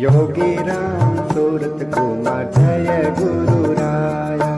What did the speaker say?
Yogi Ram Surat Kumar Jai Guru Raya